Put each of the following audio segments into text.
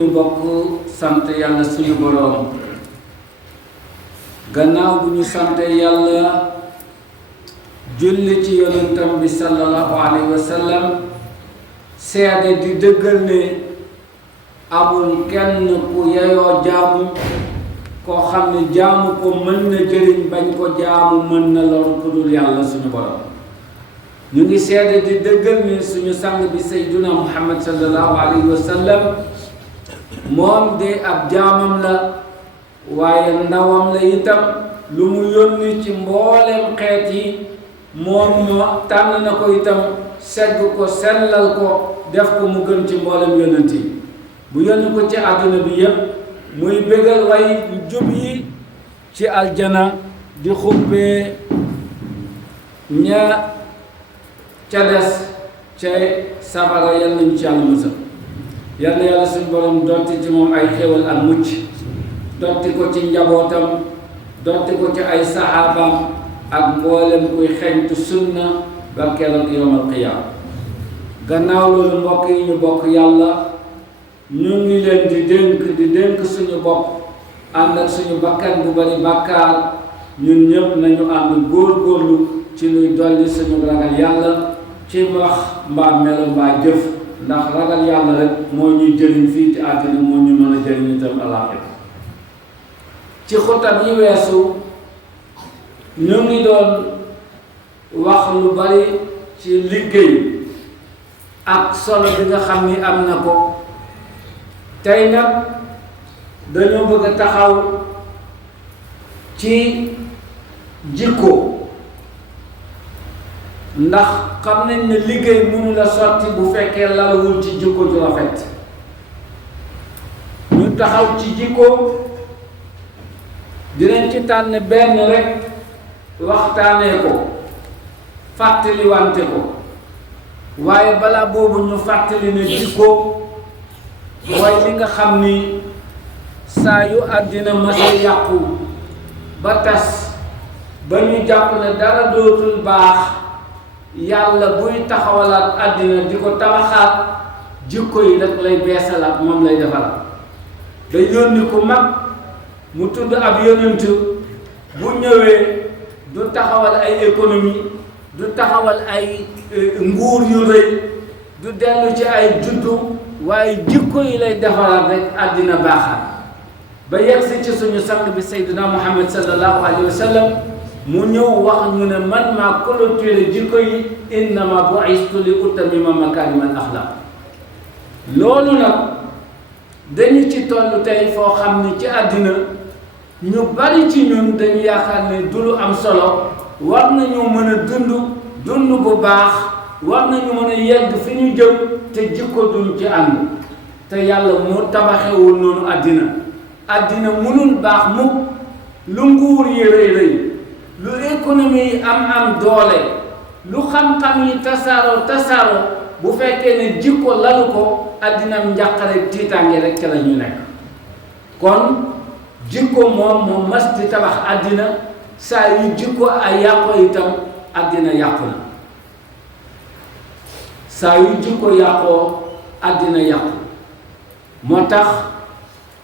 ñu bokk sant yàlla suñu boroom gannaaw bu ñu sante yàlla julli ci yonentam bi sallallahu alayhi wa sallam seede di dëggal ne amul kenn ku yeyoo jaamu koo xam ne jaamu ko mën na jëriñ bañ ko jaamu mën na lor ku dul yàlla suñu boroom ñu ngi seede di dëggal ne suñu sang bi sayyiduna muhammad sallallahu alayhi wa sallam moom de ab jaamam la waaye ndawam la itam lu mu yónni ci mboolem xeet yi moom moo tànn na ko itam segg ko sellal ko def ko mu gën ci mboolem yónnent yi bu yónni ko ci àdduna bi yépp muy bégal way jub yi ci aljana di xubbee ña ca des ca safara yal nañu ci yàlla musal yal na yàlla suñu borom dotti ci moom ay xéwal ak mucc dotti ko ci njabootam dotti ko ci ay saxaabaam ak mboolem kuy xeñtu sunna ba keroog yawmal qiyaama gannaaw loolu mbokk yi ñu bokk yàlla ñu ngi leen di dénk suñu bopp ànd ak suñu bakkan bu bari bàkkaar ñun ñëpp nañu ànd góorgóorlu ci luy dolli suñu ragal yàlla ci wax mbaa melo mbaa jëf ndax ragal yàlla rek moo ñuy jëriñ fii ci àddina moo ñu mën a jëriñ itam alaaxira ci xutab yi weesu ñu ngi doon wax lu bari ci liggéey ak solo bi nga xam ni am na ko tey nag dañoo bëgg a taxaw ci jikko ndax xam nañ ne liggéey mënu la sotti bu fekkee lalawul ci jikko ju rafet ñu taxaw ci jikko dinañ ci tànn benn rek waxtaanee ko fàttaliwante ko waaye balaa boobu ñu fàttali ne jikko mooy li nga xam ni saa yu àddina masa yàqu ba tas ba ñu jàpp ne dara dootul baax yàlla buy taxawalaat àddina di ko tabaxaat jikko yi rek lay beesalaat moom lay defaraat day yónni ku mag mu tudd ab yonent bu ñëwee du taxawal ay économie du taxawal ay nguur yu rëy du dellu ci ay juddu waaye jikko yi lay defaraat rek àddina baaxaat ba yegsi ci suñu sang bi sayyidina muhammad sallallahu alayhi wa sallam mu ñëw wax ñu ne man maa clôturé jikko yi innama bu'istu li utammima makaarimal axlaaq loolu nag dañu ci toll tey foo xam ni ci àddina ñu bari ci ñun dañu yaakaar ne du lu am solo war nañu mën a dund bu baax war nañu mën a yegg fi ñu jëm te jikko duñ ci ànd te yàlla mu tabaxewul noonu àddina mënul baax mukk lu nguur yi rëy rëy lu économie yi am doole lu xam-xam yi tasaaroo bu fekkee ne jikko lalu ko àddinam njàqare tiitaange rek ca la ñu nekk kon jikko moom mas di tabax àddina saa yu jikko ay yàqoo itam àddina yàqu na saa yu jikko yàqoo àddina yàqu moo tax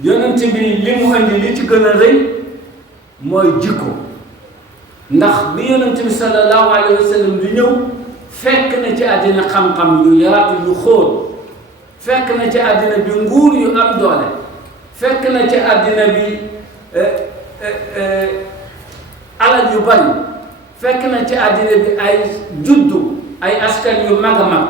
yonent bi li mu indi li ci gën a rëy mooy jikko ndax bi yonent bi sallallahu alayhi wa sallam di ñëw fekk na ci àddina xam-xam yu yaatu yu xóot fekk na ci àddina bi nguur yu am doole fekk na ci àddina bi alal yu bari fekk na ci àddina bi ay juddu ay askan yu mag a mag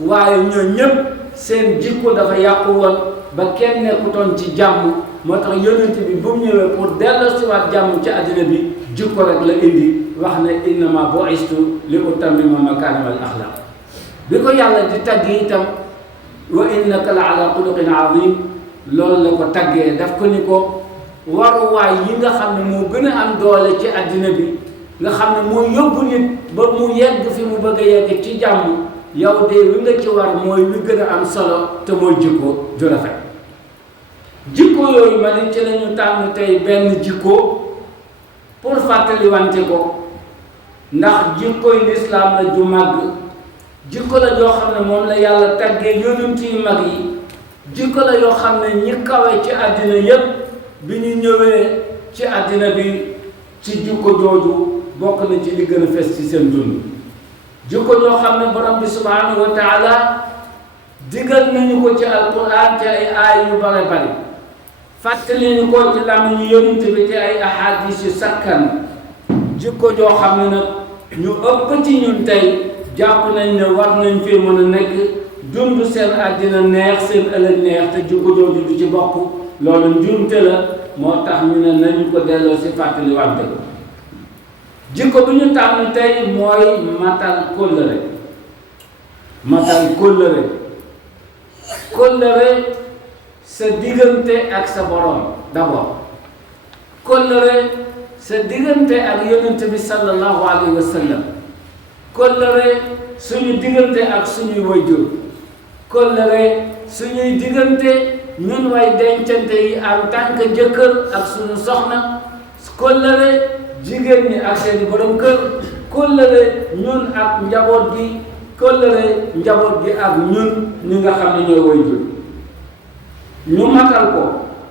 waaye ñoo ñëpp seen jikko dafa yàqu woon ba kenn nekkutoon ci jàmm moo tax yonent bi bu mu ñëwee pour delloosiwaat jàmm ci àddina bi jikko rek la indi wax ne innama bu'istu li utammima makaarimal axlaaq bi ko yàlla di tagg itam wa innaka la ala xuluqin azim loolu la ko taggee daf ko ni ko waruwaay yi nga xam ne moo gën a am doole ci àddina bi nga xam ne moo yóbbu nit ba mu yegg fi mu bëgg a yegg ci jàmm yow de wi nga ci war mooy wi gën a am solo te mooy jikko ju rafet jikko yooyu ma ne ci lañu tànn tey benn jikko pour fàttaliwante ko ndax jikkoy lislaam la ju màgg jikko la joo xam ne moom la yàlla taggee yonent yu mag yi jikko la yoo xam ne ñi kawe ci àddina yépp bi ñu ñëwee ci àddina bi ci jikko jooju bokk na ci li gën a fes ci seen dund jikko ñoo xam ne borom bi subhanahu wa taala digal nañu ko ci alquran ci ay aay yu bare bari fàttali ñu ko ci làmmiñu yonent bi ci ay ahadis yu sakkan jikko joo xam ne nag ñu ëpp ci ñun tey jàpp nañ ne war nañ fee mën a nekk dund seen àddina neex seen ëllëg neex te jikko jooju du ci bokk loolu njuumte la moo tax ñu ne nañu ko delloo si fàttali wante ko jikko bi ñu tànn tey mooy matal kóllëre matal kóllëre kóllëre sa diggante ak sa borom d'abord kóllëre sa diggante ak yonent bi sallallahu alayhi wa sallam kóllëre suñu diggante ak suñuy wayjur kóllëre suñuy diggante ñun way dencante yi en tant que jëkkër ak suñu soxna kóllëre jigéen ñi ak seeni borom kër kóllëre ñun ak njaboot gi kóllëre njaboot gi ak ñun ñi nga xam ne ñooy wayjur ñu matal ko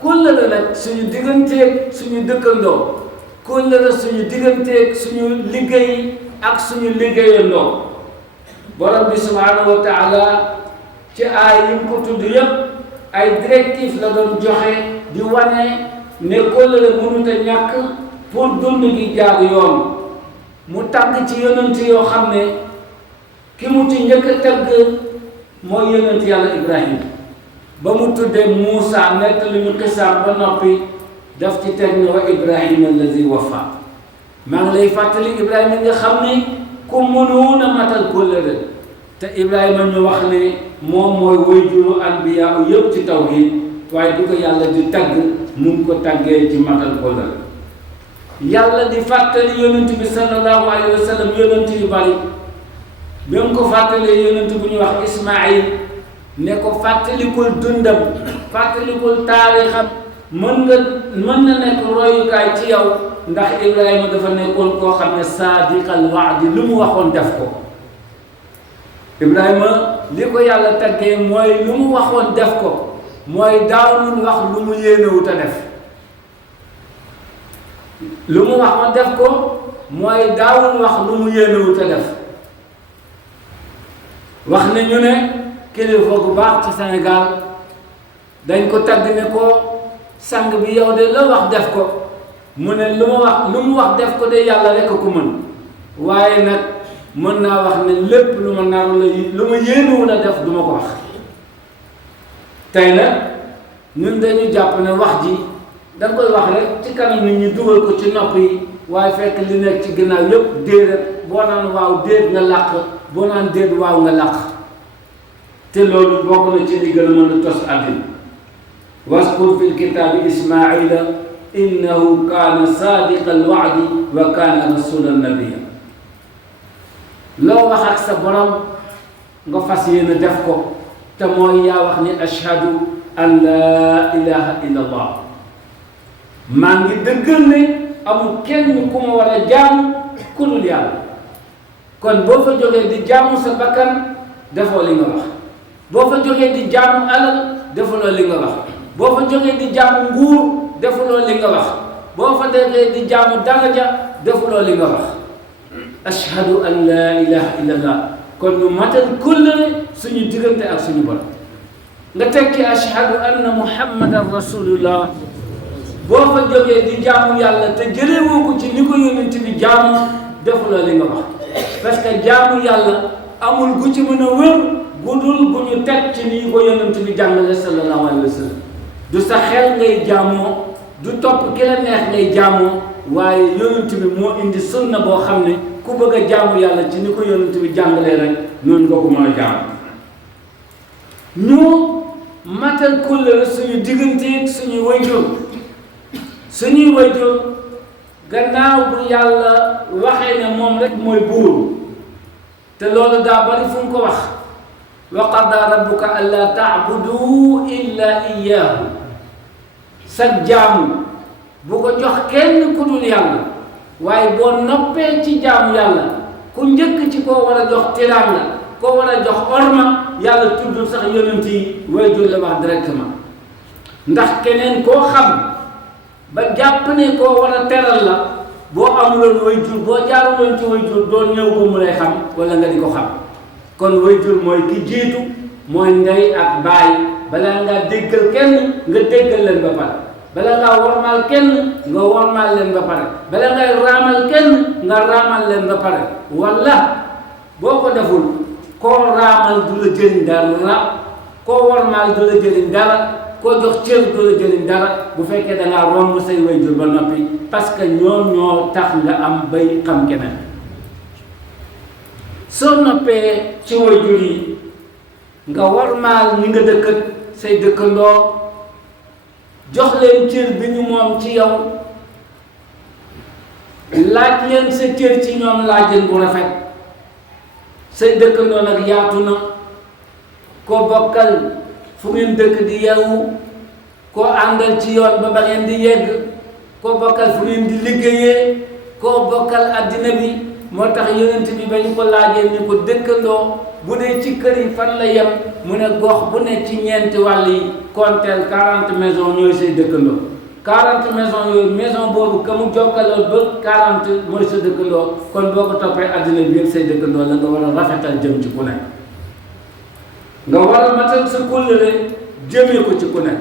kóllëre nag suñu digganteeg suñu dëkkandoo kóllëre suñu digganteeg suñu liggéey ak suñu liggéeyandoo borom bi subhanahu wa taala ci aay yi ko tudd yépp ay directive la doon joxe di wane ne kóllëre mënut a ñàkk pour dund gi jaar yoon mu tàgg ci yonent yoo xam ne ki mu ci njëkk a tagg mooy yonent yàlla Ibrahim ba mu tuddee Muusa nett lu ñu xisaam ba noppi daf ci teg ne wa Ibrahima allazi wafa maa ngi lay fàttali Ibrahima nga xam ne ku mënoon a matal kóllëre te Ibrahima ñu wax ne moom mooy waajuru anbiya yëpp ci tawhid waaye du ko yàlla di tagg mu ngi ko taggee ci matal kóllëre yàlla di fàttali yonent bi sallallahu alayhi wa sallam yonent yu bari ba mu ko fàttalee yonent bu ñuy wax Ismaïl ne ko fàttalikul dundam fàttalikul taarixam mën na nekk royukaay ci yow ndax Ibrahima dafa nekkoon koo xam ne saadiqal waadi lu mu waxoon def ko Ibrahima li ko yàlla taggee mooy lu mu waxoon def ko mooy daawul wax lu mu yéenewut a def lu mu waxoon def ko mooy daawul wax lu mu yéenewut a def wax nañu ne kilifa gu baax ci Sénégal dañ ko tagg ne ko sang bi yow de la wax def ko mu ne lu mu wax def ko de yàlla rekk ko mën waaye nag mën naa wax ne lépp lu ma naru la lu ma yéenewul a def du ma ko wax tey nag ñun dañu jàpp ne wax ji danga koy wax rek ci kanam nit ñi dugal ko ci nopp yi waaye fekk li nekk ci ginnaaw yépp déedéet boo naan waaw déet nga làq boo naan déet waaw nga làq te loolu bokk na ci li gën a mën a tos àddina waskur fi lkitaabi ismaila innahu kaana saadiqa alwaadi wa kaana rasulan nabiyya loo wax ak sa borom nga fas yéene def ko te mooy yaa wax ni ashhadu an laa ilaha illa allah maa ngi dëggal ne amul kenn ku ma war a jaamu ku dul yàlla kon boo fa jógee di jaamu sa bakkan defoo li nga wax boo fa jógee di jaamu alal defuloo li nga wax boo fa jógee di jaamu nguur defuloo li nga wax boo fa jógee di jaamu daraja defuloo li nga wax ashhadu an laa ilaha illallah kon ñu matal kóllëre suñu diggante ak suñu borom nga tekki ashhadu anna muhammadan rasulullah boo fa jógee di jaamu yàlla te jëlee woo ko ci ni ko yonent bi jaamu defuloo li nga wax parce que jaamu yàlla amul gu ci mën a wér gudul gu ñu teg ci ni ko yonent bi jàngale sallallahu alayhi wa sallam du sa xel ngay jaamoo du topp ki la neex ngay jaamoo waaye yonent bi moo indi sunna boo xam ne ku bëgg a jaamu yàlla ci ni ko yonent bi jàngalee rek noonu nga ko mën a jaamu ñu matal kóllëre suñu digganteeg suñuy wayjur gannaaw bu yàlla waxee ne moom rek mooy buur te loolu daa bari fu mu ko wax wa qadaa rabbuka allaa ta'budu illa iyyaahu sa jaamu bu ko jox kenn ku dul yàlla waaye boo noppee ci jaamu yàlla ku njëkk ci koo war a jox tiraanga koo war a jox orma yàlla tuddul sax yonent yi waajur la wax directement ndax keneen koo xam ba jàpp ne koo war a teral la boo amuloon waajur boo jaaruloon ci waajur doon ñëw ba mu lay xam wala nga di ko xam kon waajur mooy ki jiitu mooy ndey ak baay balaa ngaa déggal kenn nga déggal leen ba pare bala ngaa wormaal kenn nga wormaal leen ba pare bala ngay raamal kenn nga raamal leen ba pare wala boo ko deful koo raamal du la jëriñ dara koo wormaal du la jëriñ dara koo jox cër du la jëriñ dara bu fekkee da ngaa romb say waajur ba noppi parce que ñoom ñoo tax nga am bay xam keneen soo noppee ci waajur yi nga wormaal ñi nga dëkkat say dëkkandoo jox leen cër bi ñu moom ci yow laaj leen sa cër ci ñoom laajin bu rafet say dëkkandoo nag yaatu na koo bokkal fu ngeen dëkk di yeewu koo àndal ci yoon ba ba ngeen di yegg koo bokkal fu ngeen di liggéeyee koo bokkal àddina bi moo tax yonent bi ba ñu ko laajee ni ko dëkkandoo bu dee ci kër yi fan la yem mu ne gox bu ne ci ñeenti wàll yi konteel 40 maisons ñooy say dëkkandoo 40 maisons yooyu maison boobu ka mu jokkalool ba 40 mooy sa dëkkandoo kon boo ko toppee àddina bi yëpp say dëkkandoo la nga war a rafetal jëm ci ku nekk nga war a matal sa kóllëre jëmee ko ci ku nekk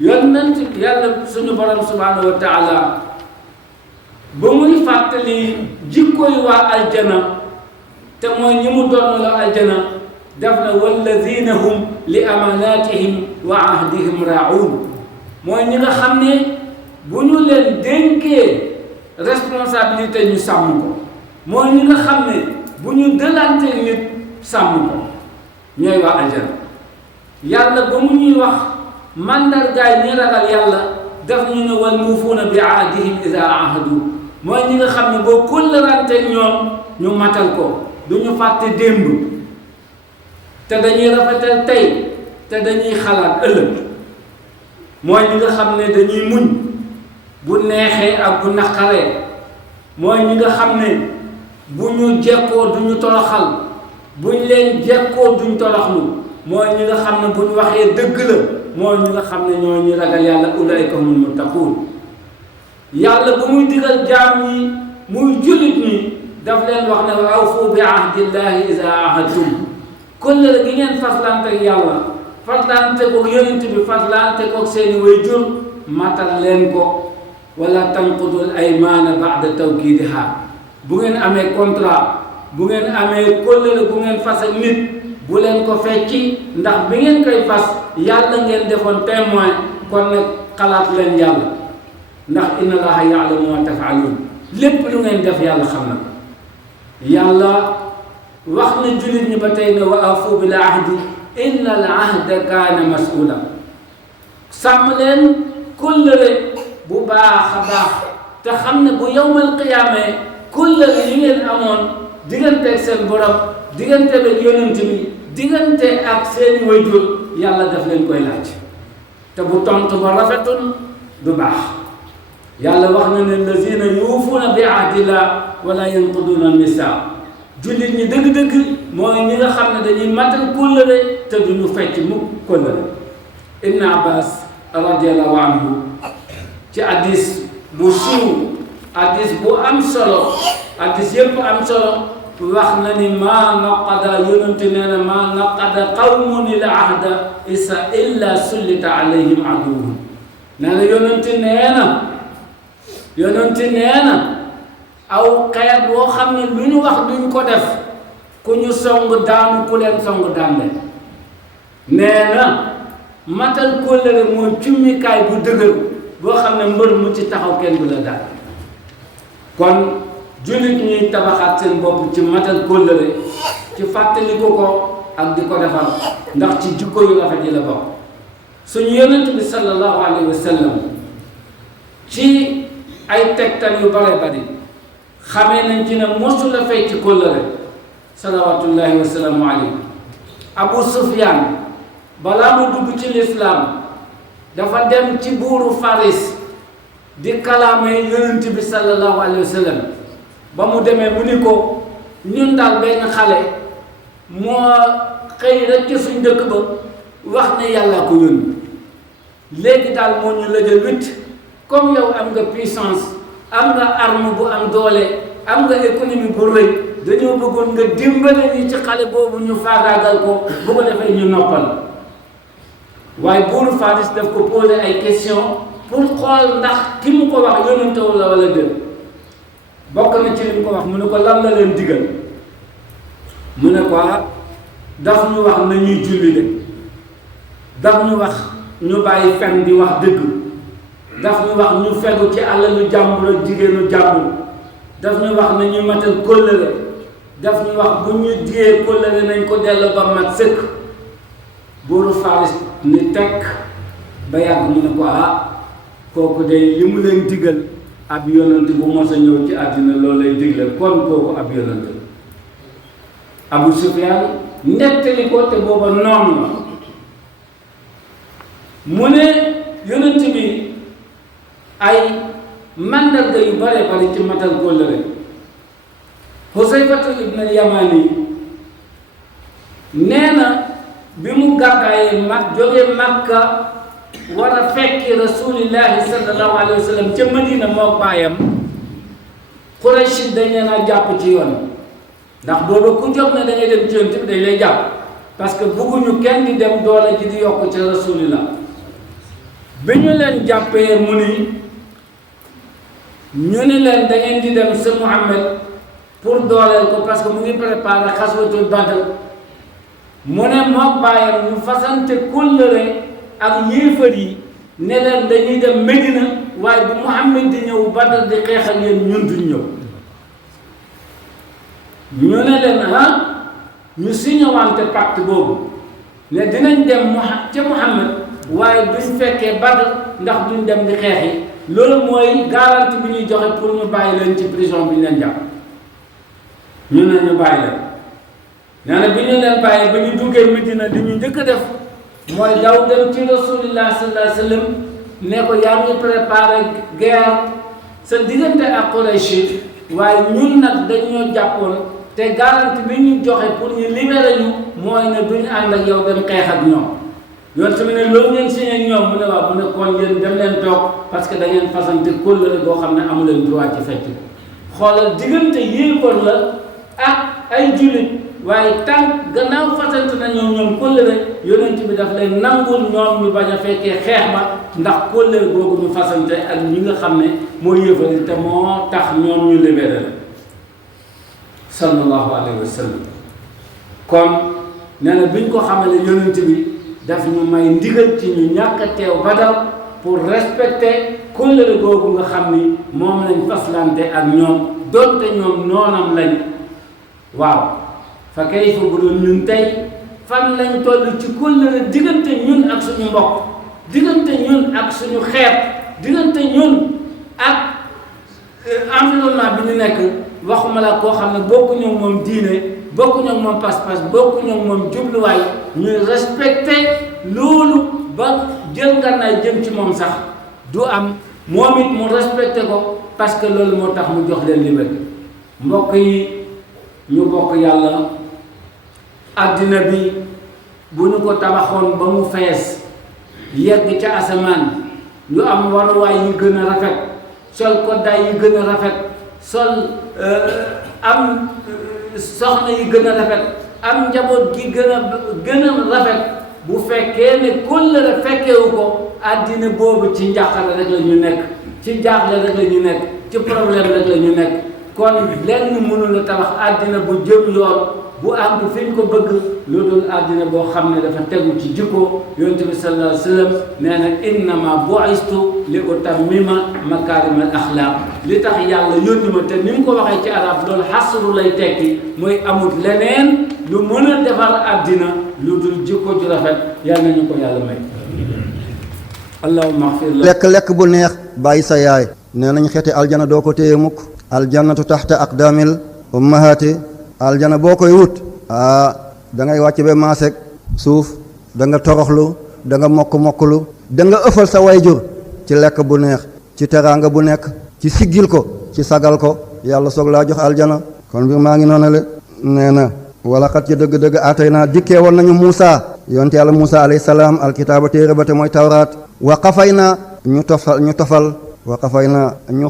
yonent yàlla suñu borom subhanahu wa taala ba muy fàttali jikkooy waa aljana te mooy ñi mu doon la aljana def na walladina hum li amanatihim wa ahdihim raa'uun mooy ñi nga xam ne bu ñu leen dénkee responsabilité ñu sàmm ko mooy ñi nga xam ne bu ñu dëlante nit sàmm ko ñooy waa aljana yàlla ba mu ñuy wax mandargaay ñi ragal yàlla daf ñu ne wal muufuuna bi ahdihim iza ahadu mooy ñi nga xam ne boo kóllërante ñoom ñu matal ko du ñu fàtte démb te dañuy rafetal tey te dañuy xalaat ëllëg mooy ñi nga xam ne dañuy muñ bu neexee ak bu naqaree mooy ñi nga xam ne bu ñu jekkoo du ñu toroxal buñ leen jekkoo duñ toroxlu mooy ñi nga xam ne bu ñu waxee dëgg la mooy ñi nga xam ne ñoo ñu ragal yàlla ulaa'ika humul muttaquun yàlla bu muy digal jaam ñi muy jullit ñi daf leen wax ne wa awfu bi ahdillahi iza ahadtum kóllëre gi ngeen faslante ak yàlla faslante ko yonent bi faslante ko seeni waajur matal leen ko wala tanqudul aymaana ba'da tawkiidiha bu ngeen amee contrat bu ngeen amee kóllëre bu ngeen fas ak nit bu leen ko fecci ndax bi ngeen koy fas yàlla ngeen defoon témoin kon nag xalaat leen yàlla ndax inna allaha ya'lamu ma taf'alun lépp lu ngeen def yàlla xam na yàlla wax na jullit ñi ba tey ne wa awfu bil ahdi inna al ahda kaana mas'uula sàmm leen kóllëre bu baax a baax te xam ne bu yawmal qiyaamee kóllëre yi ngeen amoon diggante ak seen borom diggante ak yonent bi diggante ak seeni waajur yàlla daf leen koy laaj te bu tontu ba rafetul du baax yàlla wax na ne lazina yuufuuna bi ahdillah wala yanquduuna al-misaaq jullit ñi dëgg-dëgg mooy ñi nga xam ne dañuy matal kóllëre te duñu fecc mukk kóllëre Ibn Abbas radiyallahu anhu ci hadis bu siiw hadis bu am solo hadis yëpp am solo wax na ni maa naqada yonente nee na maa naqada qawmun il ahda illa sullita alayhim aduwwun nee na yonente nee na aw xeet woo xam ne lu ñu wax duñ ko def ku ñu song daanu ku leen song daan leen nee na matal kóllëre mooy cummikaay bu dëgër boo xam ne mbër mu ci taxaw kenn du la daal kon jullit ñuy tabaxaat seen bopp ci matal kóllëre ci fàttaliku ko ak di ko defar ndax ci jikko yu rafet yi la bokk suñu yonent bi sallallahu alayhi wa sallam ci ay tegtal yu bare bari xamee nañ ci ne mosu la fay ci kóllëre salawatullahi wa salaamu alayhi Abu Sufyaan balaa mu dugg ci lislaam dafa dem ci buuru Faris di kalaame yonent bi sallallahu alayhi wa sallam ba mu demee mu ni ko ñun daal benn xale moo xëy rek ci suñ dëkk ba wax ne yàlla ko yónni léegi daal moo ñu la jël witt comme yow am nga puissance am nga arme bu am doole am nga économie bu rëy dañoo bëggoon nga dimbale ñi ci xale boobu ñu faagaagal ko bu ko defee ñu noppal waaye buuru Faris daf ko posé ay question pour xool ndax ki mu ko wax yónnante la wala déet bokk na ci li mu ko wax mu ne ko lan la leen digal mu ne ko daf ñu wax nañuy julli de daf ñu wax ñu bàyyi fen di wax dëgg daf ñu wax ñu fegu ci alalu jàmbur ak jigéenu jàmbur daf ñu wax nañuy matal kóllëre daf ñu wax bu ñu diyee kóllëre nañ ko delloo ba mat sëkk buuru Faris ni tekk ba yàgg mu ne ko kooku de li mu leen digal ab yonent bu mos a ñëw ci àddina loolu lay digle kon kooku ab yonent Abu Sufyaan nettali ko te booba noonu la mu ne yonent bi ay mandarga yu bare bari ci matal kóllëre Husayfatu ibn al-Yamani nee na bi mu gàddaayee jóge Makka war a fekki rasulillahi sallallahu alayhi wa sallam ca Madina moo baayam Quraysh dañ leen a jàpp ci yoon ndax booba ku jóg ne da ngay dem ci yoon bi dañ lay jàpp parce que bëgguñu kenn di dem doole ji di yokk ca rasulillah bi ñu leen jàppee mu ni leen da ngeen di dem sa Muhammad pour dooleel ko parce que mu ngi préparé xaswatul Badr mu ne moo baayam ñu fasante kóllëre ak yéefar yi ne leen dañuy dem Medina waaye bu Muhammad di ñëw Badr di xeex ak yéen ñun duñ ñëw ñu ne leen ñu signé wante pacte boobu ne dinañ dem ca Muhammad waaye duñ fekkee Badr ndax duñ dem di xeex yi loolu mooy garantie bi ñuy joxe pour ñu bàyyi leen ci prison bi ñu leen jàpp ñu ne ñu bàyyi leen nee na bi ñu leen bàyyi ba ñu duggee Medina li ñu njëkk a def mooy daw dem ci rasulillah sallallahu alayhi wa sallam ne ko yaa ngi préparé guerre sa diggante ak Quraysh waaye ñun nag dañoo jàppoon te garantie bi ñu joxe pour ñu libérer ñu mooy ne duñu ànd ak yow dem xeex ak ñoom yoon tamit ne loolu ngeen signé ak ñoom mu ne waaw mu ne kon yéen dem leen toog parce que da ngeen fasante kóllëre boo xam ne amu leen droit ci fecc ko xoolal diggante yéefar la ak ay jullit waaye tànk gannaaw fasante na ñoom kóllëre yonent bi daf leen nangul ñoom ñu bañ a fekkee xeex ba ndax kóllëre boobu ñu fasante ak ñi nga xam ne moo yëfari te moo tax ñoom ñu libéré la sallallahu alayhi wa sallam kon nee na biñ ko xamale yonent bi daf ñu may ndigal ci ñu ñàkk a teew Badar pour respecter kóllëre boobu nga xam ni moom lañ faslante ak ñoom doonte ñoom noonam lañ waaw fa kayfa bu doon ñun tey fan lañ toll ci kóllëre diggante ñun ak suñu mbokk diggante ñun ak suñu xeet diggante ñun ak environnement bi ñu nekk waxuma la koo xam ne bokkuñu ak moom diine bokkuñu ak moom pas-pas bokkuñu ak moom jubluwaay ñuy respecté loolu ba jël ngànnaay jëm ci moom sax du am moom it mu respecté ko parce que loolu moo tax mu jox leen liberté mbokk yi ñu bokk yàlla addina bi bu ñu ko tabaxoon ba mu fees yegg ca asamaan ñu am waruwaay yi gën a rafet sol koddaay yi gën a rafet sol am soxna yi gën a rafet am njaboot gi gën a rafet bu fekkee ne kóllëre fekkewu ko addina boobu ci njàqare rek la ñu nekk ci jaaxle rek la ñu nekk ci problème rek la ñu nekk kon lenn mënula tabax addina bu jëm yoon bu àgg fi ñu ko bëgg lu dul àddina boo xam ne dafa tegu ci jikko yonent bi sallallahu alayhi wa sallam nee na innama bu'istu li utammima makarim al axlaq li tax yàlla yónni ma te ni mu ko waxee ci arab loolu xasru lay tekki mooy amul leneen lu mën a defar àddina lu dul jikko ju rafet yàlla nañu ko yàlla may allahumma axfir la lekk bu neex bàyyi sa yaay nee nañ xeeti aljana doo ko téye mukk aljannatu taxta aqdaamil ummahaati aljana boo koy wut da ngay wàcc ba maaseeg suuf da nga toroxlu da nga mokklu da nga ëffal sa wayjur ci lekk bu neex ci teraanga bu nekk ci siggil ko ci sagal ko yàlla soog laa jox aljana kon mbir maa ngi noonu le nee na wala xat ci dëgg-dëgg aatay naa dikkee woon nañu Muusa yonte yàlla Muusa alayhi salaam alkitaaba téere ba te mooy tawraat wa xafay na ñu tofal wa xafay na ñu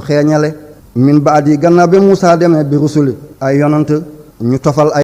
xeeñale min baadi gannaaw bi Muusa demee bi rusuli ay yonant ñu tofal ay